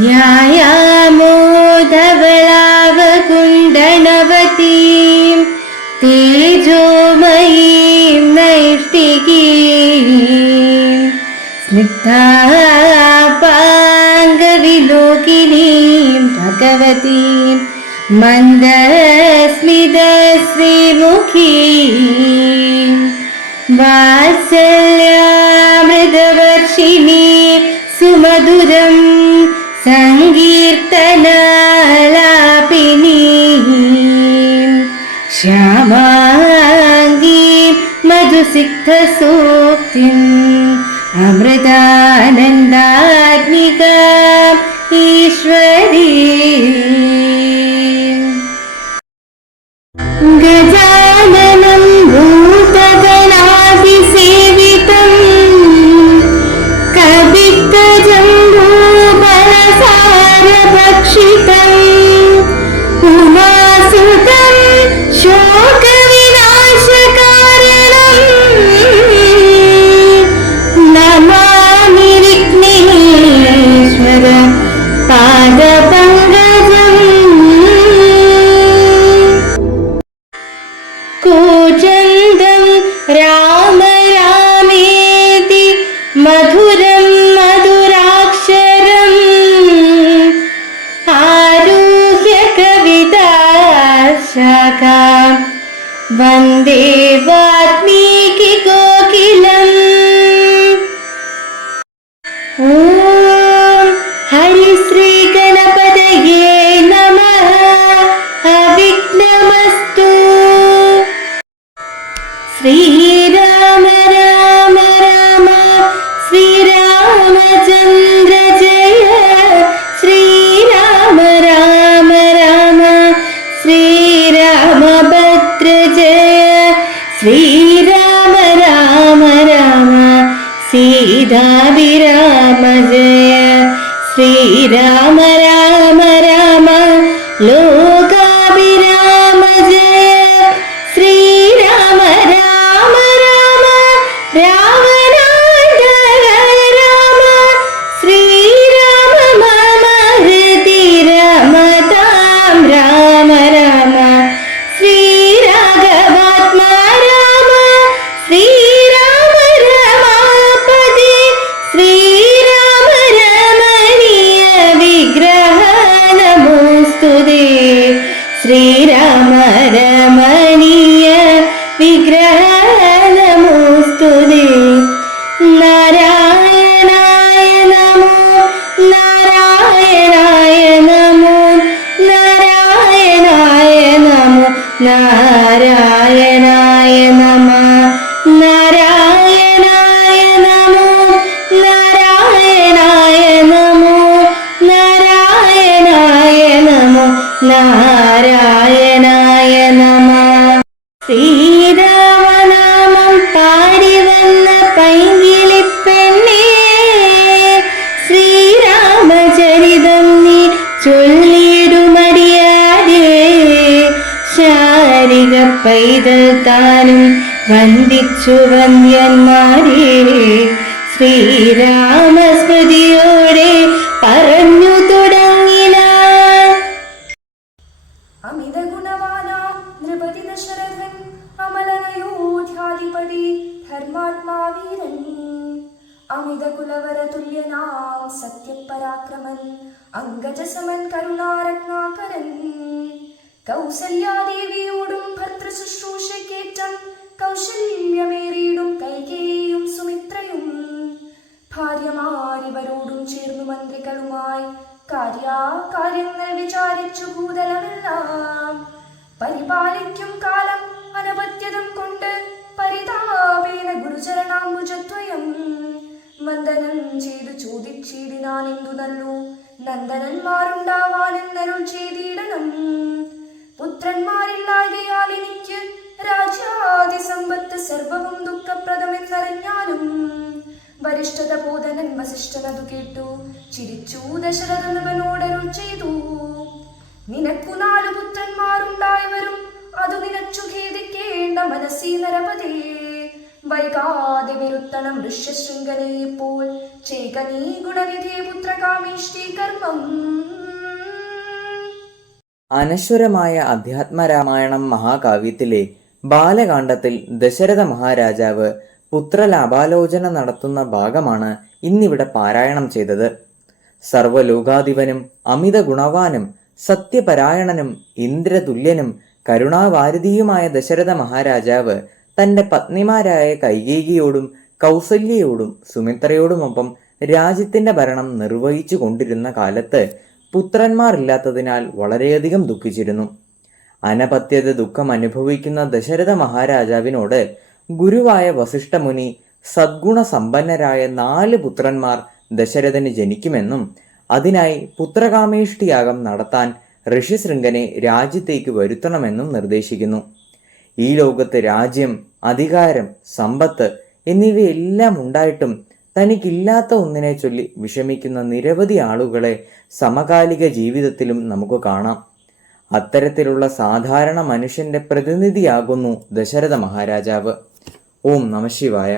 ന്യായമോധവളാവകുണ്ടനവതീം തേജോമയീം നൈഷ്ഠികീം സ്നിഗ്ധാപാംഗവിലോകിനീം ഭഗവതീം മന്ദസ്മിതശ്രീമുഖീം വാത്സല്യാമൃതവർഷിണീ സുമധുരം സങ്കീർത്തനാലാപിനീം ശ്യാമാംഗീം മധുസിക്തസൂക്തിം അമൃതാനന്ദാത്മികാം ഈശ്വരീം ഗജാനനം ഭൂതഗണാതിസേവിതം കവിത്തജംബൂഫലസാരഭക്ഷിതം ഉമാസുതം ശോകവിനാശകാരണം നമാമി വിഘ്നേശ്വര പാദപങ്കജം കൂജന്തം രാമ രാമേതി മധുരം മധുരാക്ഷരം ആരുഹ്യ കവിതാശാഖാം വന്ദേ വാൽമീകി കോകിലം. ഓം ഹരിശ്രീ ഗണപതയേ നമഃ. അവിഘ്നമസ്തു. ശ്രീരാമ രാമ രാമ ശ്രീരാമചന്ദ്ര ജയ. ശ്രീരാമ രാമ രാമ ശ്രീരാമഭദ്ര ജയ. ശ്രീരാമ രാമ രാമ സീതാഭിരാമ ജയ. ശ്രീരാമ രാമ രാമ ലോകാഭിരാമ ജയ. ശ്രീരാമ രാമ രാമ രാവണാന്തക രാമ. ശ്രീരാമ മമ ഹൃദി രമതാം രാമ രാമ. ശ്രീരാഘവാത്മാ രാമ. ശ്രീരാമ രമാപതി. ശ്രീരാമ രമണീയ വിഗ്രഹ നമോസ്തുതേ. ശ്രീരാമ രമണീയ വിഗ്രഹ നമോസ്തുതേ. നാരായണായ നമോ നാരായണായ നമോ നാരായണായ നമോ നാരായണായ നമ. നാരായണായ നമോ നാരായണായ നമോ നാരായണായ നമോ നാരായണായ നമ. ശ്രീരാമനാമം പാടി വന്ന പൈങ്കിളിപ്പെണ്ണേ, ശ്രീരാമചരിതം നീ ചൊല്ലിടുമടിയാതെ. ശാരിക പൈതൽ താനും വന്ദിച്ചു വന്ദ്യന്മാരെ. ശ്രീരാമസ്മൃതിയോടെ പറഞ്ഞു തുടങ്ങിന. അമിത ഗുണവാനാം നൃപതി ദശരഥൻ അമലനയോധ്യാധിപതി ധർമാത്മാ വീരൻ. അമിത കുലവര തുല്യനാം സത്യപരാക്രമൻ അംഗജസമൻ കരുണാരത്നാകരൻ. കൗസല്യാദേവിയോടും ഭർതൃശുശ്രൂഷക്കേറ്റം കൗശല്യമേറിയിടും കൈകേയും സുമിത്രയും. ഭാര്യമാരിവരോടും ചേർന്നു മന്ത്രികളുമായി കാര്യങ്ങൾ വിചാരിച്ചു ഭൂതലമെല്ലാം പരിപാലിക്കും കാലം അനവധ്യതം കൊണ്ട് പരിതാപേന ഗുരുചരണാംബുജദ്വയം വന്ദനം ചെയ്തു ചോദിച്ചിടിനാൻ എന്തു നല്ലു നന്ദനന്മാരുണ്ടാവാനെന്നരുൾ ചെയ്തിടണം. പുത്രന്മാരില്ലാകയാൽ എനിക്ക് രാജ്യാദി സമ്പത്ത് സർവവും ദുഃഖപ്രദമെന്നറിഞ്ഞാലും. വരിഷ്ഠത ബോധനൻ വസിഷ്ഠനതു കേട്ടു ചിരിച്ചു ദശരഥനവനോടരുൾ ചെയ്തു. നിനക്കു 4 പുത്രന്മാരുണ്ടായവരും അതു നിനച്ചു ഖേദിക്കേണ്ട മനസ്സീ നരപതേ. വൈകാതെ വിരുത്തണം ഋഷ്യശൃംഖനെ പോൽ ചെയ്ക നീ ഗുണവിധേ പുത്രകാമേഷ്ടി കർമ്മം. അനശ്വരമായ അധ്യാത്മരാമായണം മഹാകാവ്യത്തിലെ ബാലകാണ്ഡത്തിൽ ദശരഥ മഹാരാജാവ് പുത്രലാഭാലോചന നടത്തുന്ന ഭാഗമാണ് ഇന്നിവിടെ പാരായണം ചെയ്തത്. സർവലോകാധിപനും അമിത ഗുണവാനും സത്യപരായണനും ഇന്ദ്രതുല്യനും കരുണാവാരിധിയുമായ ദശരഥ മഹാരാജാവ് തന്റെ പത്നിമാരായ കൈകേയിയോടും കൗസല്യയോടും സുമിത്രയോടുമൊപ്പം രാജ്യത്തിന്റെ ഭരണം നിർവഹിച്ചു കൊണ്ടിരുന്ന കാലത്ത് പുത്രന്മാരില്ലാത്തതിനാൽ വളരെയധികം ദുഃഖിച്ചിരുന്നു. അനപത്യത ദുഃഖം അനുഭവിക്കുന്ന ദശരഥ മഹാരാജാവിനോട് ഗുരുവായ വസിഷ്ഠമുനി സദ്ഗുണസമ്പന്നരായ 4 പുത്രന്മാർ ദശരഥന് ജനിക്കുമെന്നും അതിനായി പുത്രകാമേഷ്ടിയാഗം നടത്താൻ ഋഷ്യശൃംഖനെ രാജ്യത്തേക്ക് വരുത്തണമെന്നും നിർദ്ദേശിക്കുന്നു. ഈ ലോകത്ത് രാജ്യം, അധികാരം, സമ്പത്ത് എന്നിവയെല്ലാം ഉണ്ടായിട്ടും തനിക്കില്ലാത്ത ഒന്നിനെ ചൊല്ലി വിഷമിക്കുന്ന നിരവധി ആളുകളെ സമകാലിക ജീവിതത്തിലും നമുക്ക് കാണാം. അത്തരത്തിലുള്ള സാധാരണ മനുഷ്യന്റെ പ്രതിനിധിയാകുന്നു ദശരഥ മഹാരാജാവ്. ഓം നമഃ ശിവായ.